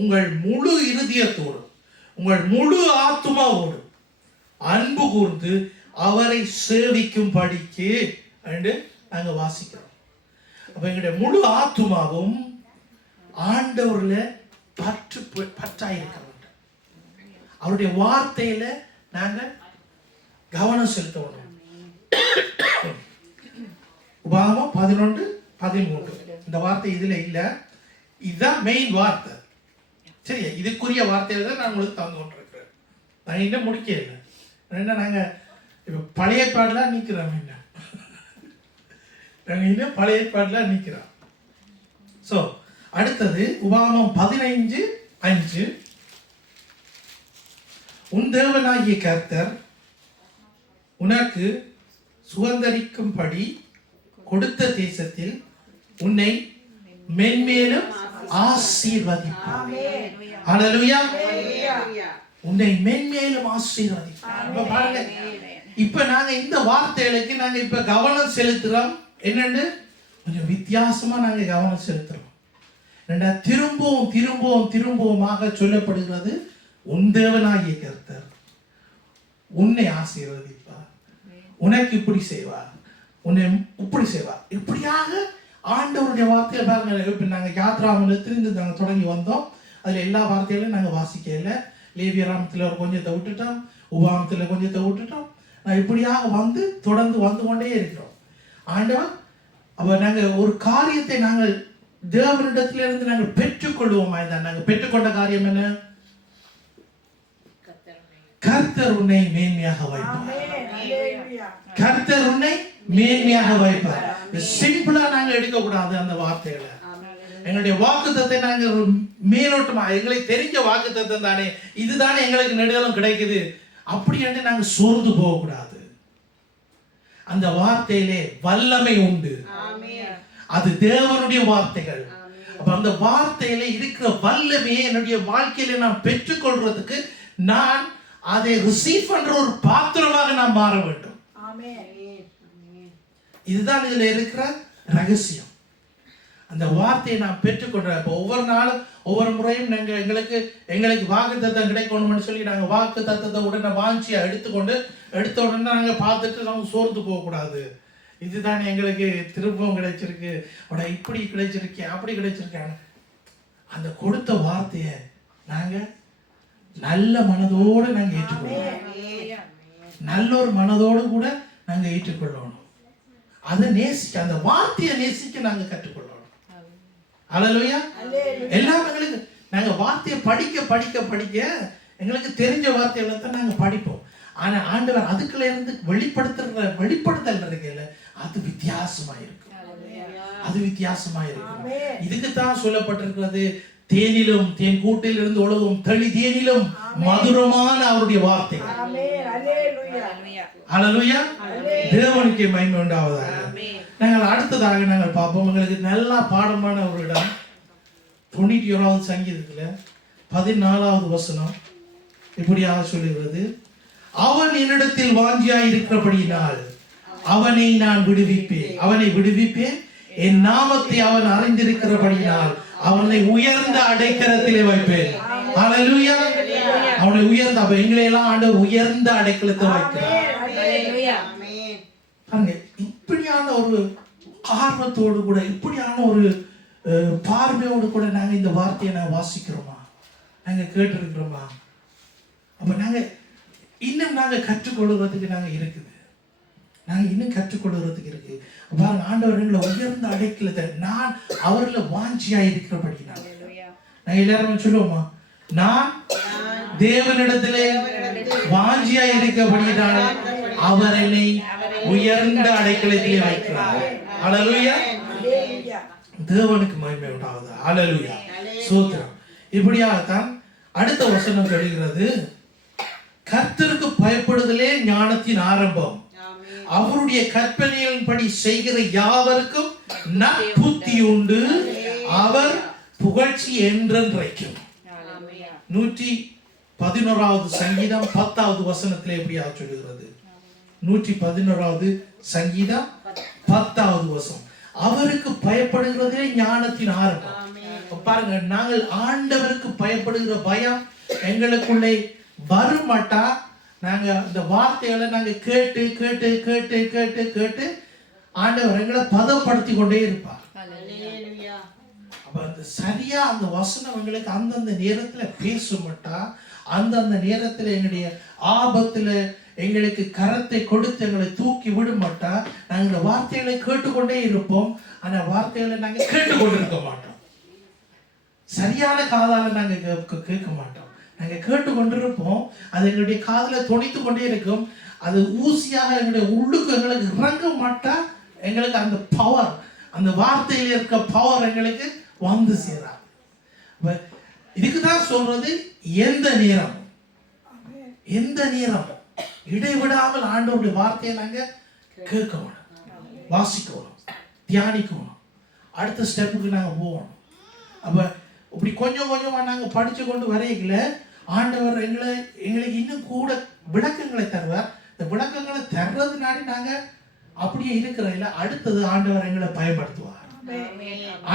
உங்கள் முழு இருதயத்தோடும் உங்கள் முழு ஆத்மாவோடும் அன்பு கூர்ந்து அவரை சேவிக்கும்படிக்கு என்று நாங்க வாசிக்கிறோம். அப்ப எங்களுடைய முழு ஆத்மாவும் ஆண்டவர்ல பற்றாயிருக்க வேண்டும். அவருடைய வார்த்தையில நாங்க கவனம் செலுத்தணும். உபாகமம் 11:13 இந்த வார்த்தை இதுல இல்ல, இதுதான் மெயின் வார்த்தை. சரியா? இதுக்குரிய வார்த்தையில தான் நான் உங்களுக்கு தந்து கொண்டிருக்கிறேன். நான் இன்னும் முடிக்க இல்லை. ஏன்னா நாங்க இப்ப பழைய பாடலாம் நிக்கிறோம். என்ன நாங்க இன்னும் பழைய பாடலாம் நிக்கிறோம். சோ அடுத்தது உபாகமம் 15:5 உன் தேவனாகிய கர்த்தர் உனக்கு சுதந்தரிக்கும்படி கொடுத்த தேசத்தில் உன்னை மென்மேலும் ஆசீர்வதிப்பார். ஹல்லேலூயா. உன்னை மென்மேலும் ஆசீர்வதிப்பார். பாருங்க, இப்ப நாங்க இந்த வார்த்தைகளுக்கு நாங்க இப்ப கவனம் செலுத்துறோம். என்னன்னு, கொஞ்சம் வித்தியாசமா நாங்க கவனம் செலுத்துறோம். திரும்பவும் திரும்பவும் திரும்பவுமாக சொல்லப்படுகிறது, உன் தேவனாகிய கர்த்தர் உன்னை ஆசீர்வதிப்பார், உனக்கு இப்படி செய்வார், உன்னை இப்படி செய்வார். இப்படியாக ஆண்டவருடைய வார்த்தையை பாருங்க. இப்போ நாங்கள் யாத்ராமத்திலிருந்து நாங்கள் தொடங்கி வந்தோம். அதில் எல்லா வார்த்தைகளையும் நாங்கள் வாசிக்கல. லேவியராமத்தில் ஒரு கொஞ்சத்தை விட்டுட்டோம், உபாமத்தில் கொஞ்சத்தை விட்டுட்டோம். நான் இப்படியாக வந்து தொடர்ந்து வந்து கொண்டே இருக்கிறோம். ஆண்டவர் அப்போ நாங்கள் ஒரு காரியத்தை நாங்கள் தேவனிடத்திலிருந்து நாங்கள் பெற்றுக்கொள்வோமா? இதான் நாங்கள் பெற்றுக்கொண்ட காரியம் என்ன? கர்த்தர் உன்னை மேன்மையாக வைப்பார். கர்த்தர் உன்னை மேன்மையாக வைப்பார். சிம்பிளா நாங்க எடுக்க கூடாது அந்த வார்த்தைகளை. எங்களுடைய வாக்குத்தத்தை நாங்கள் மேலோட்டமா, எங்களுக்கு தெரிஞ்ச வாக்குத்தத்தம் தானே, இதுதானே எங்களுக்கு நெடுகாலம் கிடைக்குது அப்படி என்று நாங்க சோர்ந்து போக கூடாது. அந்த வார்த்தையிலே வல்லமை உண்டு. அது தேவனுடைய வார்த்தைகள். அப்ப அந்த வார்த்தையில இருக்கிற வல்லமையை என்னுடைய வாழ்க்கையில நான் பெற்றுக்கொள்றதுக்கு நான் அதை ரிசீவ் பண்ற ஒரு பாத்திரமாக நான் மாற வேண்டும். இதுதான் இதுல இருக்கிற ரகசியம். அந்த வார்த்தையை நான் பெற்றுக்கொள்றேன். இப்போ ஒவ்வொரு நாளும் ஒவ்வொரு முறையும் நாங்கள் எங்களுக்கு வாக்கு தத்தம் கிடைக்கணும்னு சொல்லி நாங்கள் வாக்கு தத்தத்தை உடனே வாஞ்சியா எடுத்த உடனே நாங்கள் பார்த்துட்டு நம்ம சோர்ந்து போகக்கூடாது. இதுதான் எங்களுக்கு திருப்பம் கிடைச்சிருக்கு, இப்படி கிடைச்சிருக்கேன், அப்படி கிடைச்சிருக்கேன். அந்த கொடுத்த வார்த்தையை நாங்க நல்ல மனதோடு நாங்க ஏற்றுக்கொள்ளணும். நல்ல ஒரு மனதோடு கூட நாங்க ஏற்றுக்கொள்ளணும். அதை நேசிக்க, அந்த வார்த்தையை நேசிக்க நாங்க கற்றுக்கொள்ளணும். அல்லேலூயா. எல்லாம் எங்களுக்கு நாங்க வார்த்தையை படிக்க எங்களுக்கு தெரிஞ்ச வார்த்தைகளை தான் நாங்க படிப்போம். ஆனா ஆண்டவர் அதுக்குள்ள இருந்து வெளிப்படுத்தல் இருக்குல்ல, அது வித்தியாசமா இருக்கும். அது வித்தியாசமா இருக்கும். இதுக்கு தான் சொல்லப்பட்டிருக்கிறது, தேனிலும் தேன் கூட்டில் இருந்து ஒழுகும் தெளி தேனிலும் மதுரமான அவருடைய வார்த்தைகள். அல்லேலூயா. தேவனுக்கு மகிமை உண்டாவதாக. நாங்கள் அடுத்ததாக நாங்கள் பார்ப்போம். எங்களுக்கு நல்லா பாடமான ஒரு இடம் 91வது சங்கீதத்துல 14வது வசனம் இப்படியாக சொல்லுகிறது, அவன் என்னிடத்தில் வாஞ்சியாய் இருக்கிறபடியினால் அவனை நான் விடுவிப்பேன், என் நாமத்தை அவன் அறிந்திருக்கிறபடியினால் அவனை உயர்ந்த அடைக்கலத்திலே வைப்பேன். அல்லேலூயா. அவனை உயர்ந்த, அப்ப எங்களை எல்லாம் ஆண்டவர் உயர்ந்த அடைக்கலத்தை வைக்கிறார். இப்படியான ஒரு ஆர்வத்தோடு கூட, இப்படியான ஒரு பார்வையோடு கூட நாங்க இந்த வார்த்தையை நான் வாசிக்கிறோமா, நாங்க கேட்டிருக்கிறோமா? அப்ப நாங்க இன்னும் நாங்க கற்றுக்கொள்வதற்கு நாங்க இருக்குது, நாங்க இன்னும் கற்றுக்கொள்வதற்கு இருக்கு. பாருங்க, ஆண்டவர் எங்களை உயர்ந்த அடைக்கலத்தை, நான் அவர்ல வாஞ்சியா இருக்கிறபடினால். நாங்க எல்லாரும் சொல்லுவோமா, நான் தேவனிடத்திலே வாஞ்சியா இருக்கிறபடினால் அவர் என்னை உயர்ந்த அடைக்கலத்திலே வைக்கிறார். அல்லேலூயா. தேவனுக்கு மகிமை உண்டாவது. அல்லேலூயா. ஸ்தோத்திரம். இப்படியாகத்தான் அடுத்த வசனம் சொல்கிறது, கர்த்தருக்கு பயப்படுதலே ஞானத்தின் ஆரம்பம், அவருடைய கற்பனையின்படி செய்கிற யாவருக்கும் நற்புத்தி உண்டு, அவர் புகழ்ச்சி என்றென்றைக்கும். 111வது சங்கீதம் 10வது வசனத்திலே எப்படியா சொல்லுகிறது? 111வது சங்கீதம் 10வது வசனம், அவருக்கு பயப்படுகிறதே ஞானத்தின் ஆரம்பம். பாருங்க, நாங்கள் ஆண்டவருக்கு பயப்படுகிற பயம் எங்களுக்குள்ளே வருமாட்டா. நாங்க இந்த வார்த்தைகளை நாங்க கேட்டு கேட்டு கேட்டு கேட்டு கேட்டு ஆண்டவர் எங்களை பதப்படுத்தி கொண்டே இருப்பார். அப்ப அந்த சரியா அந்த வசனம் எங்களுக்கு அந்தந்த நேரத்துல பேசுமாட்டா, அந்தந்த நேரத்துல எங்களுடைய ஆபத்துல எங்களுக்கு கரத்தை கொடுத்து எங்களை தூக்கி விட மாட்டா. நாங்கள் இந்த வார்த்தைகளை கேட்டுக்கொண்டே இருப்போம், ஆனா வார்த்தைகளை நாங்க கேட்டுக்கொண்டிருக்க மாட்டோம். சரியான காதால நாங்க கேட்க மாட்டோம். நாங்க கேட்டுக்கொண்டிருப்போம், அது எங்களுடைய காதுல தொனித்து கொண்டே இருக்கும். அது ஊசியாக எங்களுடைய உள்ளுக்கு எங்களுக்கு இறங்க மாட்டா. எங்களுக்கு அந்த பவர், அந்த வார்த்தையில இருக்க பவர் எங்களுக்கு வந்து சேராது. இதுக்குதான் சொல்றது, எந்த நேரம் இடைவிடாமல் ஆண்டவருடைய வார்த்தையை நாங்க கேட்கணும், வாசிக்கணும், தியானிக்கணும், அடுத்த ஸ்டெப்புக்கு நாங்க போகணும். அப்ப இப்படி கொஞ்சம் கொஞ்சமா நாங்க படிச்சு கொண்டு வரையில ஆண்டவர் எங்களுக்கு இன்னும் கூட விளக்கங்களை தருவார். இந்த விளக்கங்களை தர்றதுனால நாங்க அப்படியே இருக்கிற இல்ல, அடுத்தது ஆண்டவர் எங்களை பயன்படுத்துவார்.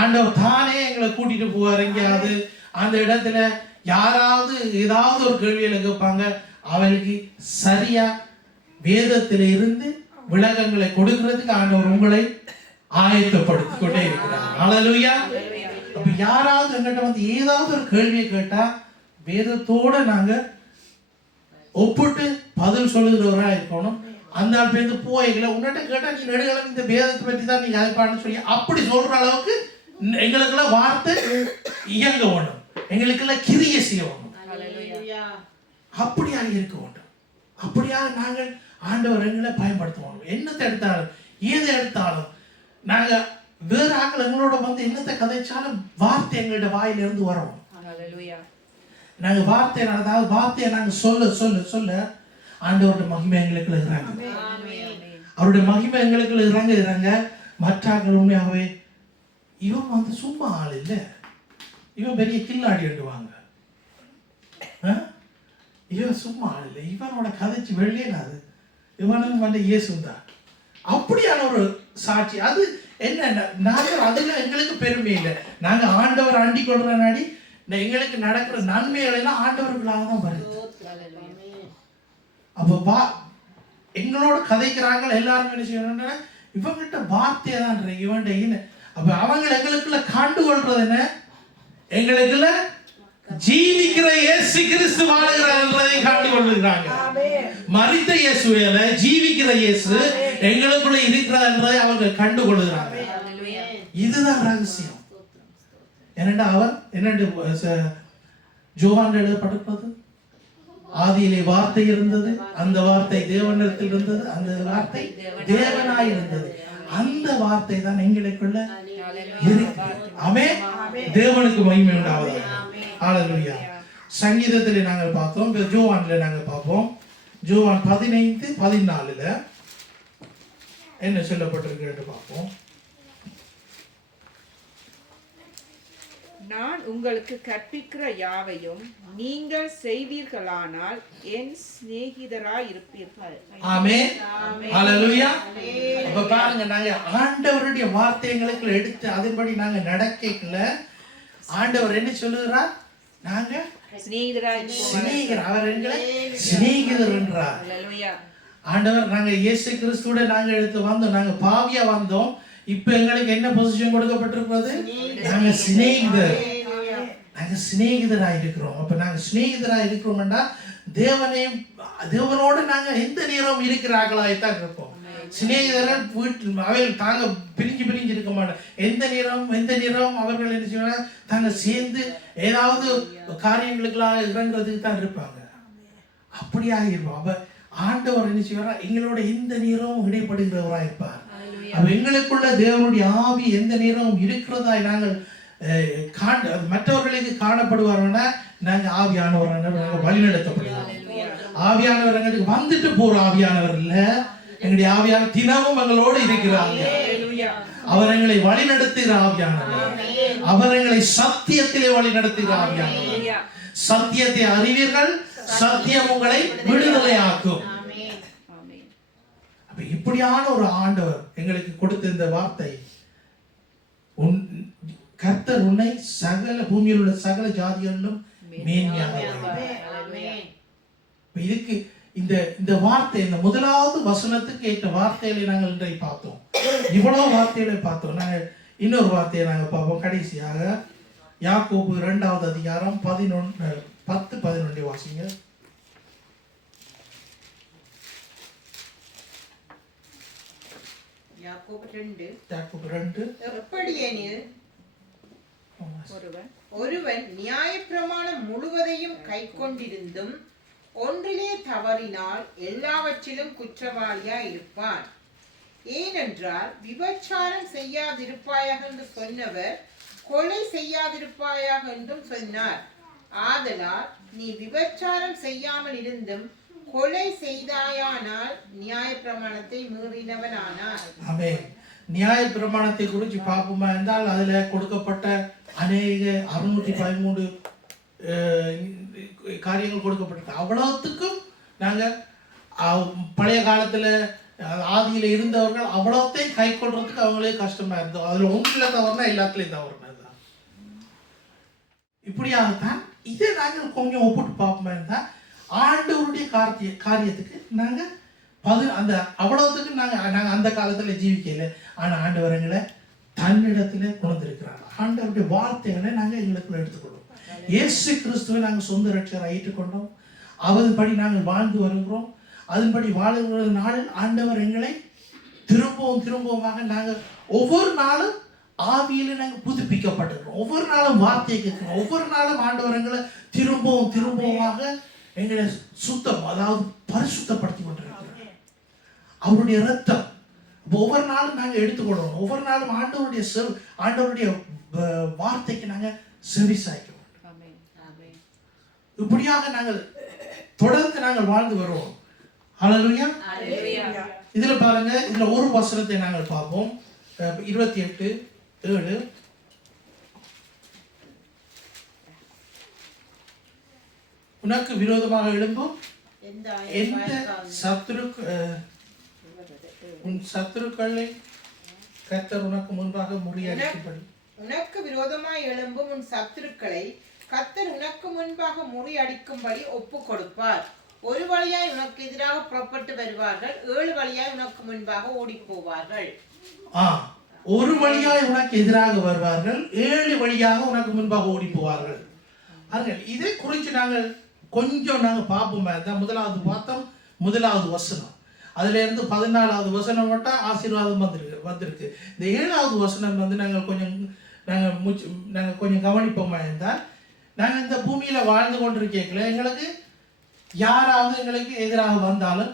ஆண்டவர் தானே எங்களை கூட்டிட்டு போவார். எங்கேயாவது அந்த இடத்துல யாராவது ஏதாவது ஒரு கேள்வியில கேட்பாங்க, அவளுக்கு சரியா வேதத்தில இருந்து விளக்கங்களை கொடுக்கிறதுக்கு ஆண்டவர் உங்களை ஆயத்தப்படுத்தி கொண்டே இருக்கிறார். ஹல்லேலூயா. அப்ப யாராவது எங்கிட்ட வந்து ஏதாவது ஒரு கேள்வியை கேட்டா வேதத்தோட நாங்க ஒப்பிட்டு பதில் சொல்லுகிறவரா இருக்கணும். அந்த ஆள் பேருந்து போய்களை உன்னிட்ட கேட்டா நீ நெடுகாலம் இந்த வேதத்தை பற்றி தான் நீ யாய்ப்பான்னு சொல்லி அப்படி சொல்ற அளவுக்கு எங்களுக்கெல்லாம் வார்த்தை இயங்க வேண்டும், எங்களுக்கெல்லாம் கிரியை செய்ய வேண்டும். அப்படியாக இருக்க வேண்டும். அப்படியாக நாங்கள் ஆண்டவர் எங்களை பயன்படுத்துவோம். என்னத்தை எடுத்தாலும் ஏதை எடுத்தாலும் நாங்க வேற ஆக்கள் எங்களோட வந்து என்னத்தை கதைச்சாலும் வார்த்தை எங்களோட வாயிலிருந்து வரணும். நாங்க வார்த்தை, அதாவது வார்த்தையை நாங்க சொல்ல சொல்ல சொல்ல ஆண்டவருடைய மகிமை எங்களுக்குள்ள இறங்க, அவருடைய மகிமை எங்களுக்குள்ள இறங்க இறங்க மற்றாக்கள் உண்மையாகவே இவன் வந்து சும்மா ஆள் இல்லை, இவன் பெரிய கில்லாடி எடுவாங்க, இவன் சும்மா ஆள் இல்லை, இவனோட கதைச்சு வெளியேனாது, இவனும் வந்து இயேசுந்தான். அப்படியான ஒரு சாட்சி. அது என்ன, நாங்கள் அதுல எங்களுக்கு பெருமை இல்லை. நாங்க ஆண்டவர் ஆண்டி கொள்ற நாடி எங்களுக்கு நடக்கிற நன்மைகள் எல்லாம் ஆண்டவர்களாக தான் வருது. அப்ப எங்களோட கதைக்கிறாங்க எல்லாரும் என்ன செய்யணும்னா இவங்கிட்ட வார்த்தையை தான் இவன். அப்ப அவங்க எங்களுக்குள்ள கண்டு கொள்றது என்ன, எங்களுக்குள்ள ஜீவிக்கிற இயேசு கிறிஸ்து வாழுகிறார் என்பதை காட்டி கொள்கிறாங்க. மரித்த இயேசுவேல ஜீவிக்கிற இயேசு எங்களுக்குள்ள இருக்கிறார் என்பதை அவங்க கண்டு கொள்கிறாங்க. இதுதான் ரகசியம். என்னடா அவர் என்னண்டு ஜோவான் எழுதப்பட்டிருப்பது, ஆதியிலே வார்த்தை இருந்தது, அந்த வார்த்தை தேவனிடத்தில் இருந்தது, அந்த வார்த்தை தேவனாய் இருந்தது. அந்த வார்த்தை தான் எங்களுக்குள்ள இருக்கு. ஆமென். தேவனுக்கு மகிமை உண்டாவதாக. ஹல்லேலூயா. சங்கீதத்திலே நாங்கள் பார்த்தோம், ஜோவான்ல நாங்கள் பார்ப்போம். ஜோவான் 15:14 என்ன சொல்லப்பட்டிருக்கு பார்ப்போம். நான் உங்களுக்கு கற்பிக்கிற யாவையும் நீங்கள் செய்வீர்களானால் என் சிநேகிதராய் இருப்பீர்கள். ஆமென். ஹல்லேலூயா. அப்ப பாருங்க, நாங்க ஆண்டவருடைய வார்த்தைகளுக்கு எடுத்து அதன்படி நாங்க நடக்கல. ஆண்டவர் என்ன சொல்லுகிறார், நாங்க சிநேகிதர், அவர் எங்களை சிநேகிதர் என்றார். ஆண்டவர் நாங்க இயேசு கிறிஸ்துவோட நாங்க எடுத்து வந்தோம், நாங்க பாவியா வந்தோம். இப்ப எங்களுக்கு என்ன பொசிஷன் கொடுக்கப்பட்டிருக்கிறது, நாங்க சிநேகிதர், நாங்க சிநேகிதராக இருக்கிறோம். அப்ப நாங்க சிநேகிதராக இருக்கிறோம்னா தேவனோடு நாங்க எந்த நேரம் இருக்கிறார்களாய்த்தான் இருப்போம். சிநேகிதர்கள் வீட்டில் அவைகள் தாங்க பிரிஞ்சு இருக்க மாட்டோம். எந்த நேரம் அவர்கள் என்ன செய்வாங்க, தாங்க சேர்ந்து ஏதாவது காரியங்களுக்கெல்லாம் இறங்குறதுக்கு தான் இருப்பாங்க. அப்படியாக இருப்போம். அப்ப ஆண்டவர் என்ன செய்வார், எங்களோட எந்த நேரமும் இடைப்படுகிறவராக இருப்பார். எங்களுக்குள்ள தேவனுடைய ஆவி எந்த நேரமும் இருக்கிறதாய் நாங்கள் மற்றவர்களுக்கு காணப்படுவார்னா நாங்க ஆவியானவர் நாங்கள் வழிநடத்தப்படுவோம். ஆவியானவர் எங்களுக்கு வந்துட்டு போற ஆவியானவர் இல்ல, எங்களுடைய ஆவியானவர் தினமும் எங்களோடு இருக்கிறாங்க. அவர் எங்களை வழிநடத்துகிற ஆவியானவர், அவர் எங்களை சத்தியத்திலே வழிநடத்துகிற ஆவியானவர். சத்தியத்தை அறிவீர்கள், சத்தியம் உங்களை விடுதலை ஆக்கும். இப்படியான ஒரு ஆண்டவர் எங்களுக்கு கொடுத்த இந்த வார்த்தை, கர்த்தர் உன்னை சகல பூமியில் உள்ள சகல ஜாதிகளிலும் மேன்மையாக. இதுக்கு இந்த வார்த்தை, இந்த முதலாவது வசனத்துக்கு ஏற்ற வார்த்தைகளை நாங்கள் இன்றைக்கு பார்த்தோம். இவ்வளவு வார்த்தைகளை பார்த்தோம். நாங்கள் இன்னொரு வார்த்தையை நாங்கள் பார்ப்போம் கடைசியாக. யாக்கோபு 2வது அதிகாரம் 10-11 வாசிங்க. யாக்கோபு 2. எப்படியெனில் ஒருவன் நியாயப்பிரமாணம் முழுவதையும் கைக்கொண்டிருந்தும் ஒன்றிலே தவறினால் எல்லாவற்றிலும் குற்றவாளியா இருப்பான். ஏனென்றால் விபச்சாரம் செய்யாதிருப்பாயாக என்று சொன்னவர் கொலை செய்யாதிருப்பாயாக என்றும் சொன்னார். ஆதலால் நீ விபச்சாரம் செய்யாமல் இருந்தும் கொலை செய்தாயானால் நியாய பிரமாணத்தை மீறினவனானார். ஆமென். நியாய பிரமாணத்தை குறித்து பார்ப்போமா என்றால் அதுல கொடுக்கப்பட்ட அநேக 613 காரியங்கள் கொடுக்கப்பட்டிருக்கு. அவ்வளவுத்துக்கும் நாங்க பழைய காலத்துல ஆதியில இருந்தவர்கள் அவ்வளோத்தையும் கை கொள்றதுக்கு அவங்களே கஷ்டமா இருந்தோம். அதுல ஒன்றுல தவறுனா எல்லாத்துலயும் தவறுனதுதான். இப்படியாகத்தான் இதை நாங்கள் கொஞ்சம் ஒப்பிட்டு பார்ப்போமே இருந்தா ஆண்டவருடைய காரியத்துக்கு நாங்க அந்த அவ்வளவுக்கு நாங்க அந்த காலத்துல ஜீவிக்கல. ஆனா ஆண்டவர் எங்களை தன்னிடத்துல கொண்டிருக்கிறார். ஆண்டவருடைய வார்த்தைகளை நாங்க எங்களுக்குள்ள எடுத்துக்கொள்வோம். இயேசு கிறிஸ்துவை நாங்கள் சொந்த ரட்சகராக ஏற்றுக்கொண்டோம். அதன்படி நாங்கள் வாழ்ந்து வருகிறோம். அதன்படி வாழுகிற நாளில் ஆண்டவர் எங்களை திரும்பவுமாக நாங்கள் ஒவ்வொரு நாளும் ஆவியில நாங்கள் புதுப்பிக்கப்பட்டிருக்கிறோம். ஒவ்வொரு நாளும் வார்த்தையை கேட்கிறோம். ஒவ்வொரு நாளும் ஆண்டவர் எங்களை திரும்பவுமாக எங்களை சுத்தம், அதாவது பரிசுத்தப்படுத்தி கொண்டிருக்கிறார். அவருடைய ரத்தம் ஒவ்வொரு நாளும் நாங்கள் எடுத்துக்கொள்ளணும். ஒவ்வொரு நாளும் ஆண்டவருடைய வார்த்தைக்கு நாங்கள் செவி சாய்க்க வேண்டும். இப்படியாக நாங்கள் தொடர்ந்து நாங்கள் வாழ்ந்து வருவோம். ஹல்லேலூயா. இதுல பாருங்க, இதுல ஒரு வசனத்தை நாங்கள் பார்ப்போம். 28:7. உனக்கு விரோதமாக எழும்பும் எந்த உன் சத்துருக்களை கர்த்தர் உனக்கு முன்பாக முறியடிக்கும்படி. உனக்கு விரோதமாய் எழும்பும் உன் சத்துருக்களை கர்த்தர் உனக்கு முன்பாக முறியடிக்கும்படி ஒப்பு கொடுப்பார். ஒரு வழியாய் உனக்கு எதிராக புறப்பட்டு வருவார்கள், 7 வழியாய் உனக்கு முன்பாக ஓடி போவார்கள். ஒரு வழியாய் உனக்கு எதிராக வருவார்கள், 7 வழியாக உனக்கு முன்பாக ஓடி போவார்கள். இதை குறித்து நாங்கள் கொஞ்சம் நாங்கள் பார்ப்போமே. தான் முதலாவது பார்த்தோம், முதலாவது வசனம். அதுல இருந்து 14வது வசனம் மட்டும் ஆசீர்வாதம் வந்திருக்கு. இந்த 7வது வசனம் வந்து நாங்கள் கொஞ்சம் கவனிப்போமா இருந்தால், நாங்கள் இந்த பூமியில வாழ்ந்து கொண்டிருக்கீங்களே, எங்களுக்கு யாராவது எங்களுக்கு எதிராக வந்தாலும்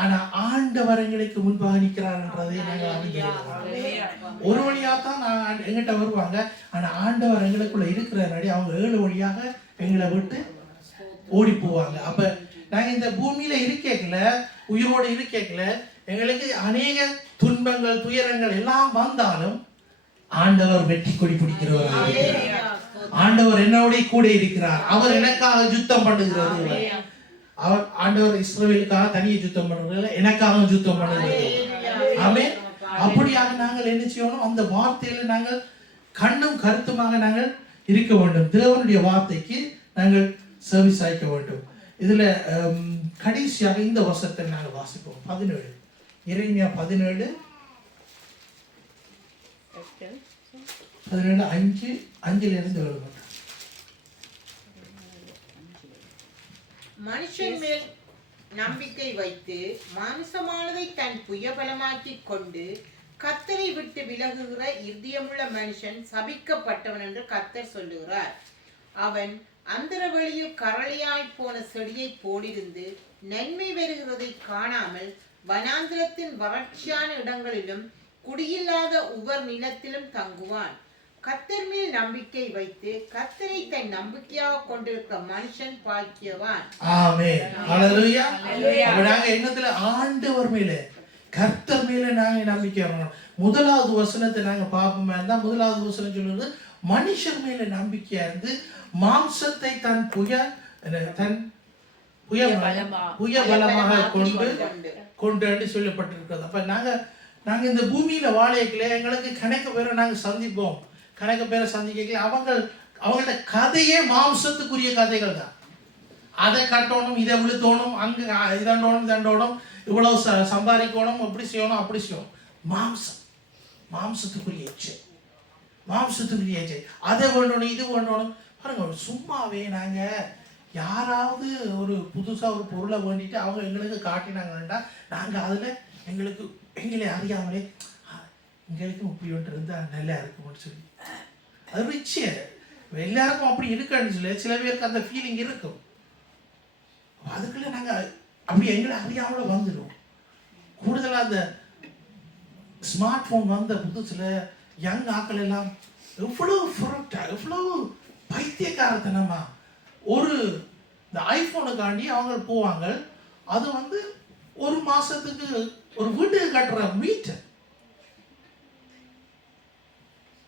ஆனா ஆண்டவர் எங்களுக்கு முன்பாக நிற்கிறார்ன்றதை நாங்கள் அறிந்து ஒரு வழியாத்தான் எங்கிட்ட வருவாங்க. ஆனா ஆண்டவர் எங்களுக்குள்ள இருக்கிற அவங்க 7 வழியாக எங்களை விட்டு ஓடி போவாங்க. அப்ப நாங்க இந்த பூமியில இருக்கேக்கல, உயிரோடு இருக்கேக்கல, எங்களுக்கு அநேக துன்பங்கள் துயரங்கள் எல்லாம் வந்தாலும் ஆண்டவர் வெற்றி கொடி பிடிக்கிறவர். ஆண்டவர் என்னோட கூட இருக்கிறார். அவர் எனக்காக யுத்தம் பண்ணுகிறது. அவர் ஆண்டவர் இஸ்ரவேலுக்காக தனியே யுத்தம் பண்ணுறது, எனக்காக யுத்தம் பண்ணுகிறது. ஆமென். அப்படியாக நாங்கள் என்ன செய்யணும்? அந்த வார்த்தையில நாங்கள் கண்ணும் கருத்துமாக நாங்கள் இருக்க வேண்டும். தேவனுடைய வார்த்தைக்கு நாங்கள் செவி சாய்க்க வேண்டும். இதுல கடைசியாக இந்த வசனத்தை நாங்கள் வாசிப்போம். 17 எரேமியா 17 5:5 எழுதுங்க. மனுஷன் மேல் நம்பிக்கை வைத்து மாம்சமானதை தன் புயபலமாக்கி கொண்டு கர்த்தரை விட்டு விலகுகிற இருதயமுள்ள மனுஷன் சபிக்கப்பட்டவன் என்று கர்த்தர் சொல்லுகிறார். அவன் அந்தரவெளியில் கரளையாய் போன செடியை போலிருந்து நன்மை வருகிறதை காணாமல் வனாந்திரத்தின் வறட்சியான இடங்களிலும் குடியில்லாத உவர் நிலத்திலும் தங்குவான். கர்த்தர் மேல் நம்பிக்கை வைத்து கர்த்தரை தன் நம்பிக்கையாக கொண்டிருக்கிற மனுஷன் பாக்கியவான். ஆமென். ஹல்லேலூயா. நாங்க என்னத்துல ஆண்டவர் மேல, கர்த்தர் மேல நாங்க நம்பிக்கை வரணும். முதலாவது வசனத்தை நாங்க பார்ப்போமே இருந்தா, முதலாவது வசனம் சொல்றது மனுஷன் மேல நம்பிக்கையா இருந்து மாம்சத்தை தன் புய பலமாக கொண்டு சொல்லப்பட்டிருக்கிறது. அப்ப நாங்க இந்த பூமியில வாழைக்கல, எங்களுக்கு கணக்கு பேரை நாங்க சந்திப்போம். கணக்கு பேரை சந்திக்கல, அவங்களோட கதையே மாம்சத்துக்குரிய கதைகள் தான். அதை கட்டணும், இதை விழுத்தோணும், அங்க இதண்டோணும், இவ்வளவு சம்பாதிக்கணும், இப்படி செய்யணும், அப்படி செய்யணும். மாம்சத்துக்குரிய இச்சை, அதை வேண்டணும், இது வேண்டணும். பாருங்க, சும்மாவே நாங்க யாராவது ஒரு புதுசா ஒரு பொருளை வேண்டிட்டு அவங்க எங்களுக்கு காட்டினாங்கன்னா நாங்க அதுல எங்களை அறியாமலே எங்களுக்கு இப்படி ஒன்று இருந்தா நல்லா இருக்கும்னு சொல்லி, அது ஒரு இச்சை. எல்லாருக்கும் அப்படி இருக்கான்னு சொல்லி சில பேருக்கு அந்த ஃபீலிங் இருக்கும். அதுக்குள்ள நாங்க அப்படி எங்களை அறியாமல வந்துடும். கூடுதலா அந்த ஸ்மார்ட் போன் வந்த புதுசுல யங் ஆக்கள் எல்லாம் எவ்வளவு பைத்தியக்காரத்தனமா இந்த ஐபோனுக்காண்டி அவங்க போவாங்க. அது ஒரு மாசத்துக்கு ஒரு வீட்டுக்கு கட்டுற மீட்டர்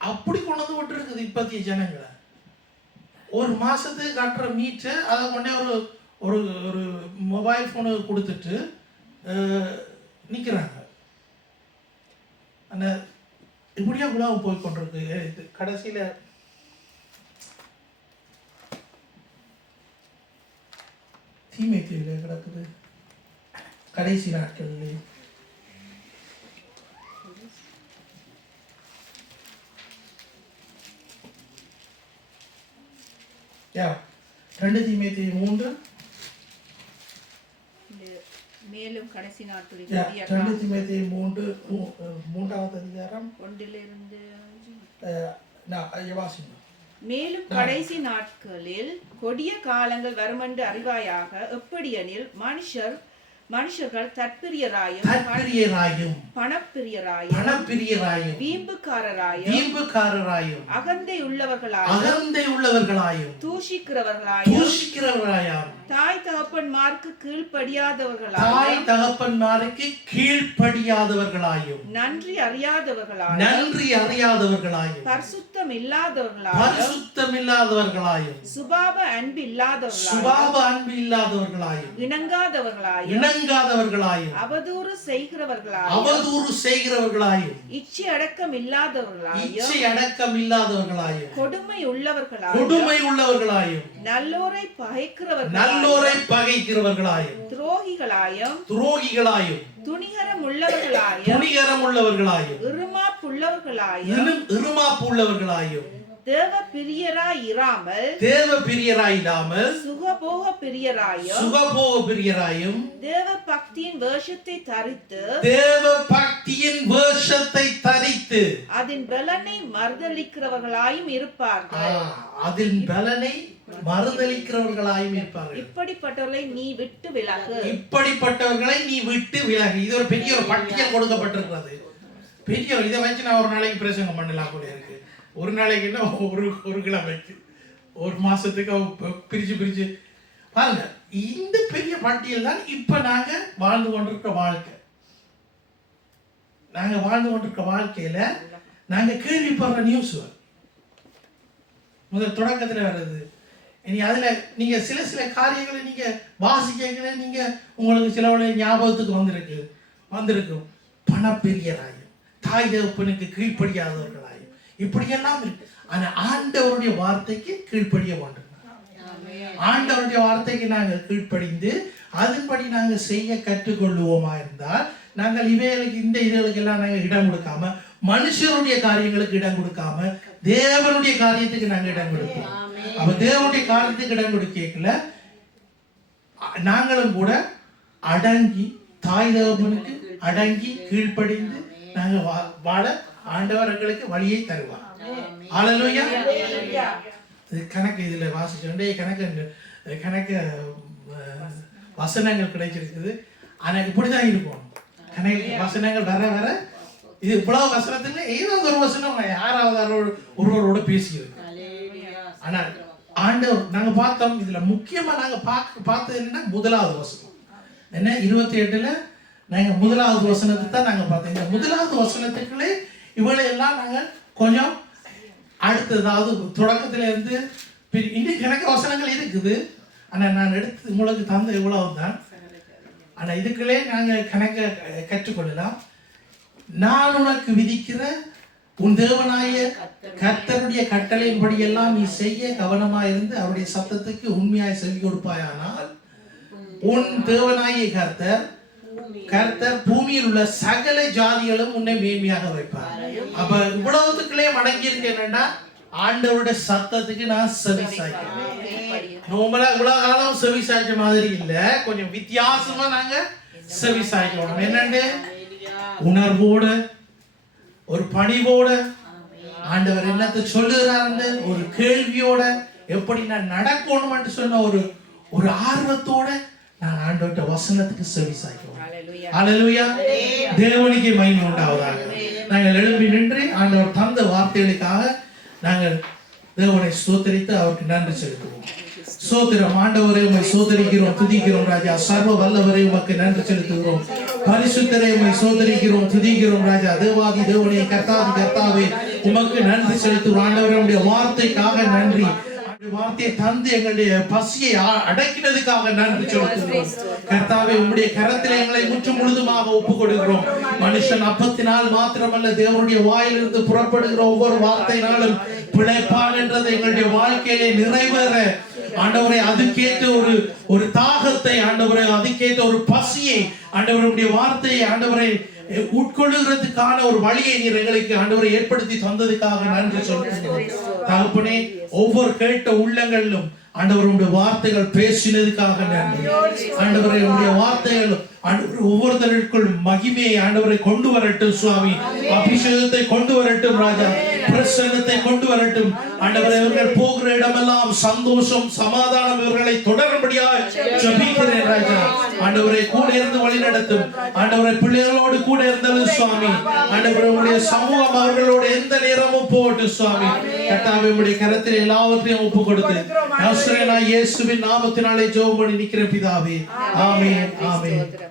அப்படி கொண்டு வந்து விட்டு இருக்குது இப்பத்திய ஜனங்களை. ஒரு மாசத்துக்கு கட்டுற மீட்டர் அதை கொண்டே ஒரு மொபைல் போனு கொடுத்துட்டு நிற்கிறாங்க. அந்த இப்படியா உலக போய் கொண்டிருக்கு. இது கடைசியில் தீமைத்தீவில் கிடக்குது. கடைசி நாட்களில் யா 2 தீமோத்தேயு 3 மேலும் கடைசி நாட்களில் 2 தீமோத்தேயு 3வது அதிகாரம் 1 வாசிங்க. மேலும் கடைசி நாட்களில் கொடிய காலங்கள் வருமென்று அறிவாயாக. எப்படியெனில் மனுஷர்கள் தற்பிரியராயும் பணப்பிரியராயும் வீம்புக்காரராயும் அகந்தை உள்ளவர்களாயும் தூஷிக்கிறவர்களாயும் தாய் தகப்பன்மாருக்கு கீழ்ப்படியாதவர்களாயும் நன்றி அறியாதவர்களாயும் பரிசுத்தம் இல்லாதவர்களாயும் சுபாவ அன்பு இல்லாதவர்களாயும் இணங்காதவர்களாயும் அவதூறு செய்கிறவர்களாயும் இச்சை அடக்கம் இல்லாதவர்களாயும் கொடுமை உள்ளவர்களாயும் நல்லோரை பகைக்கிறவர்களாயும் துரோகிகளாயும் துணிகரம் உள்ளவர்களாயும் இருமாப்புள்ளவர்களாயும் தேவ பிரியராயிராமல் சுகபோக பிரியராயும் தேவ பக்தியின் வேஷத்தை தரித்து அதன் பலனை மறுதலிக்கிறவர்களாயும் இருப்பார்கள். இப்படிப்பட்டவர்களை நீ விட்டு விலகு. இது ஒரு பெரிய ஒரு பட்டியல் கொடுக்கப்பட்டிருக்கிறது. பெரிய இதை வச்சு நான் ஒரு நாளைக்கு பிரசங்கம் பண்ணலாம் போல இருக்கு. ஒரு நாளைக்குன்னா ஒரு கிழமைக்கு ஒரு மாசத்துக்கு பிரிச்சு பாருங்க. இந்த பெரிய பட்டியல் தான் இப்ப நாங்க வாழ்ந்து கொண்டிருக்கிற வாழ்க்கையில நாங்க கேள்விப்படுற நியூஸ் முதல் தொடக்கத்துல வர்றது. இனி அதுல நீங்க சில காரியங்களை நீங்க வாசிக்க நீங்க உங்களுக்கு சில ஞாபகத்துக்கு வந்திருக்கும். பணப்பிரியராயும் தாய் தகப்பனுக்கு கீழ்ப்படியாதவர்களாயும் இப்படியெல்லாம் இருக்கு. ஆனா ஆண்டவருடைய வார்த்தைக்கு கீழ்ப்படிய வேண்டும். ஆண்டவருடைய வார்த்தைக்கு நாங்கள் கீழ்ப்படிந்து அதன்படி நாங்கள் செய்ய கற்றுக்கொள்ளுவோமா இருந்தால் நாங்கள் இந்த இதுகளுக்கெல்லாம் நாங்கள் இடம் கொடுக்காம, மனுஷருடைய காரியங்களுக்கு இடம் கொடுக்காம தேவனுடைய காரியத்துக்கு நாங்கள் இடம் கொடுப்போம். அப்ப தேவனுடைய காரியத்துக்கு இடம் கொடுக்கல நாங்களும் கூட அடங்கி தாய் தகப்பனுக்கு அடங்கி கீழ்ப்படிந்து நாங்கள் வாழ ஆண்டவர் எங்களுக்கு வழியை தருவார். ஹல்லேலூயா. கணக்கு இதுல வாசிச்சோண்டே கணக்கு வசனங்கள் கிடைச்சிருக்குது. ஆனா இப்படிதான் இருக்கும். கணக்கு வசனங்கள் வர இது இவ்வளவு வசனத்துல ஏதோ ஒரு வசனம் யாராவது ஒருவரோட பேசியிருக்கு. ஆனா ஆண்டவர் நாங்க பார்த்தோம். இதுல முக்கியமா நாங்க பார்த்தது என்னன்னா முதலாவது வசனம் என்ன 28ல நாங்க முதலாவது வசனத்தை தான் நாங்க பார்த்தோம். இந்த முதலாவது வசனத்துக்குள்ளே இவளை எல்லாம் நாங்கள் கொஞ்சம் அடுத்ததாவது தொடக்கத்துல இருந்து இன்னும் கணக்கு வசனங்கள் இருக்குது. ஆனா நான் எடுத்து உங்களுக்கு தந்த இவ்வளவுதான். ஆனா இதுக்குள்ளே நாங்க கணக்க கற்றுக்கொள்ளலாம். நான் உனக்கு விதிக்கிற உன் தேவனாய கர்த்தருடைய கட்டளையின்படி எல்லாம் நீ செய்ய கவனமாயிருந்து அவருடைய சத்தத்துக்கு உண்மையாய் செவி கொடுப்பாயானால் உன் தேவனாய கர்த்தர் பூமியில் உள்ள சகல ஜாதிகளும் உன்னை மேன்மையாக வைப்பார். அப்ப இவ்வளவுக்குள்ளே மடங்கி இருக்கு என்னன்னா ஆண்டவருடைய சத்தத்துக்கு நான் செவி சாய்க்கிறேன். இவ்வளவு காலம் செவி சாய்ச்ச மாதிரி இல்ல, கொஞ்சம் வித்தியாசமா நாங்க செவி சாய்க்கணும். என்னன்னு உணர்வோட ஒரு பணிவோட ஆண்டவர் என்னத்தை சொல்லுகிறாரு ஒரு கேள்வியோட எப்படி நான் நடக்கணும் சொன்ன ஒரு ஆர்வத்தோட நான் ஆண்டவருடைய வசனத்துக்கு செவி சாய்க்கிறோம். ஹல்லேலூயா. தேவனுக்கு மகிமை உண்டாவதாக. நாங்கள் எழும்பி நின்று ஆண்டவர் தந்த வார்த்தைகளுக்காக நாங்கள் தேவனை ஸ்தோத்திரித்து அவருக்கு நன்றி செலுத்துவோம். ஸ்தோத்திரம் ஆண்டவரே, உம்மை ஸ்தோத்திரிக்கிறோம், துதிக்கிறோம் ராஜா. சர்வ வல்லவரே, உமக்கு நன்றி செலுத்துகிறோம். பரிசுத்தரே, உம்மை ஸ்தோத்திரிக்கிறோம், துதிக்கிறோம் ராஜா. தேவாதி தேவனே, கர்த்தாதி கர்த்தாவே, உமக்கு நன்றி செலுத்துகிறோம். ஆண்டவரே, உம்முடைய வார்த்தைக்காக நன்றி. வார்த்தையை தந்து எங்களுடைய பசியை அடக்கினதுக்காக நன்றி செலுத்துகிறோம். கர்த்தாவே, உம்முடைய கரத்திலே எங்களை முற்று முழுதுமாக ஒப்புக் கொடுக்கிறோம். மனுஷன் அப்பத்தினால் மாத்திரமல்ல, தேவனுடைய வாயிலிருந்து புறப்படுகிற ஒவ்வொரு வார்த்தையினாலும் பிழைப்பான் என்றது எங்களுடைய வாழ்க்கையிலே நிறைவேற ஆண்டவரே, அதுக்கேற்ற ஒரு தாகத்தை ஆண்டவரே, அதுக்கேற்ற ஒரு பசியை ஆண்டவருடைய வார்த்தையை ஆண்டவரை உட்கொள்ளுகிறதுக்கான ஒரு வழியை நீர் எங்களுக்கு ஆண்டவரை ஏற்படுத்தி தந்ததுக்காக நன்றி சொல்கிறேன். தகப்பனே, ஒவ்வொரு கேட்ட உள்ளங்களிலும் ஆண்டவருடைய வார்த்தைகள் பேசினதுக்காக நன்றி. ஆண்டவரை, உடைய வார்த்தைகள் ஒவ்வொருத்தருக்குள் மகிமையை ஆண்டவரை கொண்டு வரட்டும் சுவாமி. அபிஷேகத்தை கொண்டு வரட்டும் ராஜா. பிரசன்னத்தை கொண்டு வரட்டும் ஆண்டவரை. இவர்கள் போகிற இடமெல்லாம் சந்தோஷம், சமாதானம் இவர்களை தொடரும்படியாக ஜெபிக்கிறேன் ராஜா. ஆண்டவரை, கூட இருந்து வழி நடத்தும் ஆண்டவரை. பிள்ளைகளோடு கூட இருந்தாலும் சுவாமி ஆண்டவரை, உடைய சமூகம் அவர்களோடு எந்த நேரமும் போகட்டும் சுவாமி. கர்த்தாவே, உடைய கரத்தில் எல்லாவற்றையும் ஒப்பு கொடுத்து இயேசுவின் நாமத்தினாலே ஜெபம் பண்ணி நிற்கிறேன் பிதாவே. ஆமென், ஆமென்.